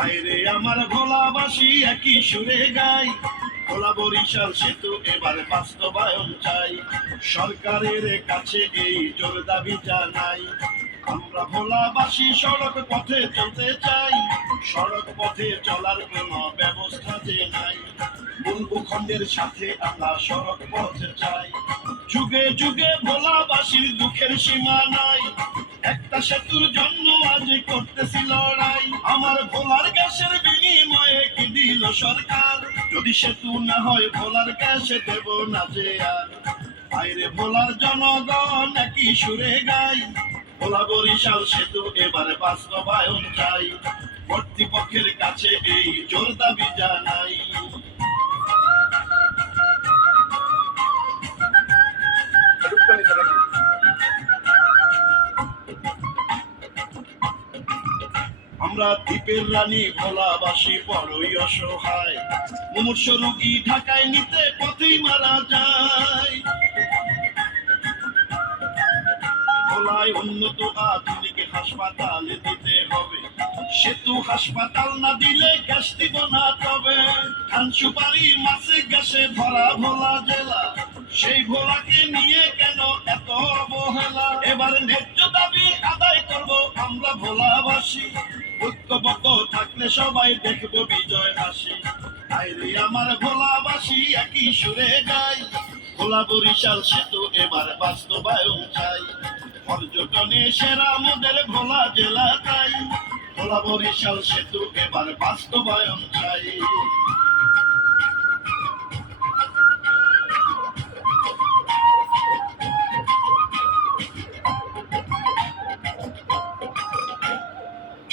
আইরে আমার ভোলাবাসী একই সুরে গাই। ভোলা বরিশাল সেতু এবার বাস্তবায়ন চাই। সরকারের কাছে এই জোর দাবি জানাই। আমরা সড়ক পথে চলতে চাই। সড়ক পথে চলার কোনো ব্যবস্থা যে নাই। সাথে আমরা সড়ক পথে চাই। যুগে যুগে ভোলাবাসীর দুঃখের সীমা নাই। একটা সেতুর জন্য আজ করতেছি লড়াই। আমার ভোলার গ্যাসের বিনিময়ে কি দিল সরকার? যদি সেতু না হয়, ভোলার গ্যাসে দেব না যে আর। আইরে ভোলার জনগণ একই সুরে গাই। ভোলা বরিশাল সেতু এবারে বাস্তবায়ন চাই। কর্তৃপক্ষের কাছে এই জোর দাবি জানাই। আমরা দ্বীপের রানী, ভোলাবাসী বড়ই অসহায়। মুমূর্ষ রোগী ঢাকায় নিতে পথেই মারা যায়। ভোলায় উন্নত আধুনিক হাসপাতাল দিতে হবে। সেতু হাসপাতাল না দিলে গ্যাস দিব না তবে। সুপারি গ্যাসে ভরা ভোলা জেলা। সেই ভোলাকে নিয়ে কেন এত অবহেলা? এবার ন্যায্য দাবি আদায় করব আমরা ভোলাবাসী। থাকলে সবাই দেখব বিজয় হাসি আইরে আমার ভোলাবাসী, একই সুরে গাই। ভোলা বরিশাল সেতু এবার বাস্তবায়ন চাই। পর্যটনে সেরা আমাদের ভোলা জেলা তাই ভোলা বরিশাল সেতু এবার বাস্তবায়ন চাই।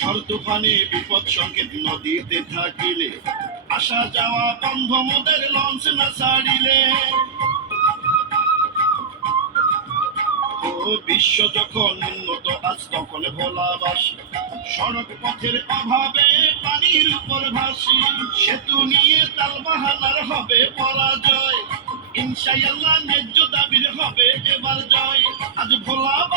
ঝড় তুফানে বিপদ সংকেত নদীতে থাকিলে, আসা যাওয়া বন্ধ মোদের লঞ্চ না ছাড়িলে। বিশ্ব যখন উন্নত, আজ তখন ভোলাবাস, সড়ক পথের অভাবে পানির উপর ভাসি, সেতু নিয়ে তাল বাহানার হবে পরাজয়। ইনশাআল্লাহ ন্যায্য দাবির হবে এবার জয়। আজ ভোলাবাসী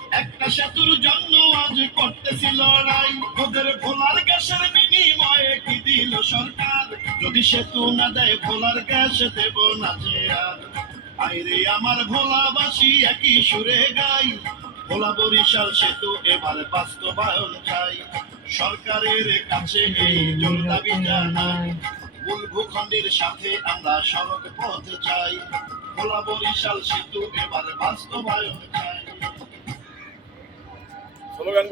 একটা সেতুর জন্য আজ করতেছি লড়াই ওদের ভোলার গ্যাসের বিনিময়ে কি দিল সরকার? যদি সেতু না দেয়, ভোলার গ্যাস দেব না যে আর। আইরে আমার ভোলাবাসী, একই সুরে গাই। ভোলা বরিশাল সেতু এবার বাস্তবায়ন চাই। সরকারের কাছে এই জোর দাবি জানাই। মূল ভূখণ্ডের সাথে আমরা সড়ক পথ চাই। ভোলা বরিশাল সেতু এবার বাস্তবায়ন চাই। স্লোগান